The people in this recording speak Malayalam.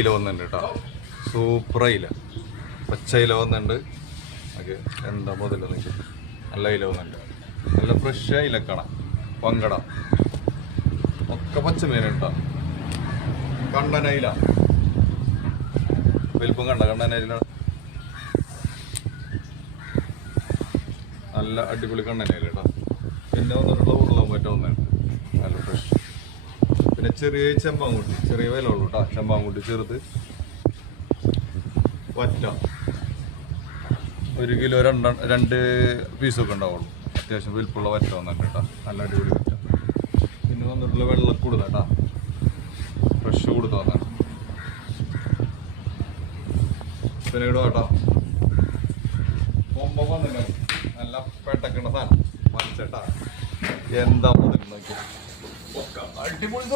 ഇല വന്നിട്ടുണ്ട് കേട്ടോ, സൂപ്പർ ഇല, പച്ച ഇല വന്നിട്ടുണ്ട്. ഓക്കെ, എന്താ മുതല നിൽക്കും, നല്ല ഇല വന്നിട്ടുണ്ട്, നല്ല ഫ്രഷ് ഇലക്കണ പങ്കട ഒക്കെ പച്ചമീൻ കേട്ടോ. കണ്ടനയില വലിപ്പം കണ്ടനയില നല്ല അടിപൊളി കണ്ടനയില കേട്ടോ. പിന്നെ വന്നിട്ടുള്ള ഉരുളാൻ പറ്റ ഒന്നാണ് നല്ല ഫ്രഷ്. പിന്നെ ചെറിയ ചെമ്പാങ്കുട്ടി, ചെറിയ വില ഉള്ളൂ കേട്ടോ, ചെമ്പാങ്കുട്ടി ചെറുത് വറ്റ 1 കിലോ 2 പീസൊക്കെ ഉണ്ടാവുള്ളൂ. അത്യാവശ്യം വലിപ്പമുള്ള വറ്റ വന്നിട്ട് കേട്ടോ, നല്ല അടിപൊളി വറ്റ. പിന്നെ വന്നിട്ടുള്ള വെള്ളക്കൂടുത കേട്ടോ, ഫ്രഷ് കൊടുത്ത വന്നാണ്. പിന്നെ ഇടുക കേട്ടോ, കൊമ്പ വന്നിട്ടുണ്ടാവും, നല്ല പെട്ടക്കണ സാധനം മനസ്സേട്ടാ. എന്താ മുതൽ നോക്കി അടിപൊളി